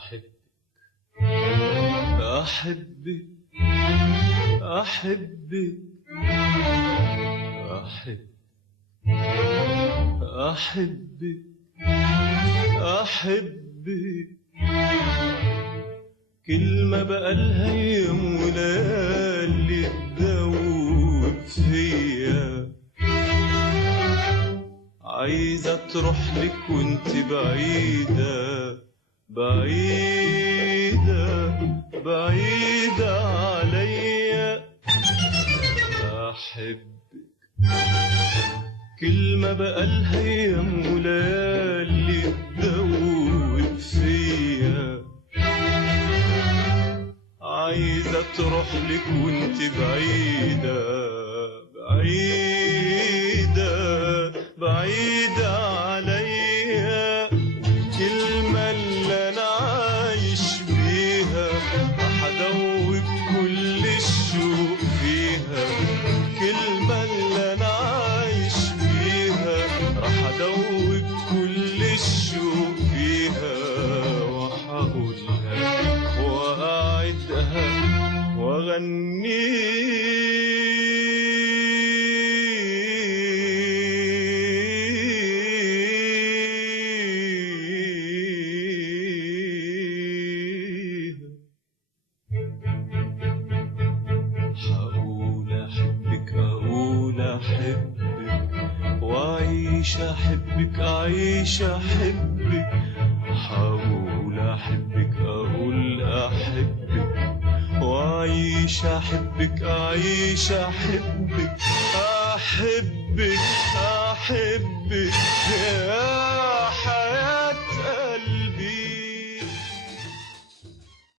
أحبك أحبك أحبك أحبك أحبك أحبك كلمة بقالها يوم وليالي تدوب فيا، عايزة تروح لك وانت بعيدة بعيدة بعيدة عليا. أحبك كلمة بقالها يوم وليالي تدوب فيا، عايزة تروح لك وانت بعيدة بعيدة بعيدة عليا. كلمة اللي أنا عايش بيها راح أدوب كل الشوق فيها، كلمة اللي أنا عايش بيها راح أدوب كل الشوق فيها، وهقولها وأعدها وأغنيها. هقول أحبك أقول أحبك وأعيش أحبك أعيش أحبك، هقول أحبك أقول أحبك وأعيش أحبك أعيش أحبك أحبك أحبك يا